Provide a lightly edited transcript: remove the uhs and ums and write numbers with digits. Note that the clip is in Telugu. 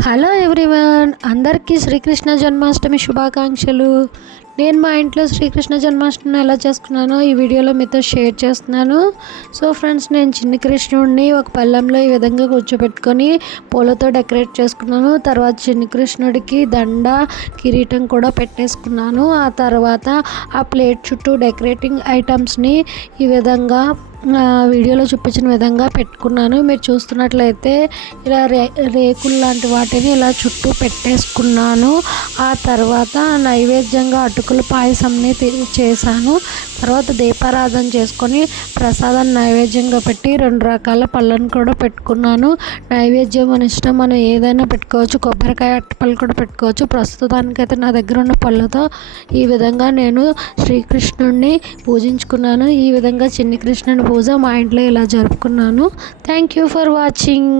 హలో ఎవ్రీవన్, అందరికీ శ్రీకృష్ణ జన్మాష్టమి శుభాకాంక్షలు. నేను మా ఇంట్లో శ్రీకృష్ణ జన్మాష్టమిని ఎలా చేసుకున్నానో ఈ వీడియోలో మీతో షేర్ చేస్తున్నాను. సో ఫ్రెండ్స్, నేను చిన్ని కృష్ణుడిని ఒక పళ్ళెంలో ఈ విధంగా కూర్చోబెట్టుకొని పూలతో డెకరేట్ చేసుకున్నాను. తర్వాత చిన్ని కృష్ణుడికి దండ, కిరీటం కూడా పెట్టేసుకున్నాను. ఆ తర్వాత ఆ ప్లేట్ చుట్టూ డెకరేటింగ్ ఐటమ్స్ని ఈ విధంగా వీడియోలో చూపించిన విధంగా పెట్టుకున్నాను. మీరు చూస్తున్నట్లయితే ఇలా రేకులు లాంటి వాటిని ఇలా చుట్టూ పెట్టేసుకున్నాను. ఆ తర్వాత నైవేద్యంగా అటుకుల పాయసంని చేశాను. తర్వాత దీపారాధన చేసుకొని ప్రసాదాన్ని నైవేద్యంగా పెట్టి 2 రకాల పళ్ళను కూడా పెట్టుకున్నాను. నైవేద్యం మన ఇష్టం, మనం ఏదైనా పెట్టుకోవచ్చు. కొబ్బరికాయ అట్టపళ్ళు కూడా పెట్టుకోవచ్చు. ప్రస్తుతానికైతే నా దగ్గర ఉన్న పళ్ళతో ఈ విధంగా నేను శ్రీకృష్ణుడిని పూజించుకున్నాను. ఈ విధంగా చిన్ని కృష్ణుని పూజ మా ఇంట్లో ఇలా జరుపుకున్నాను. Thank you for watching.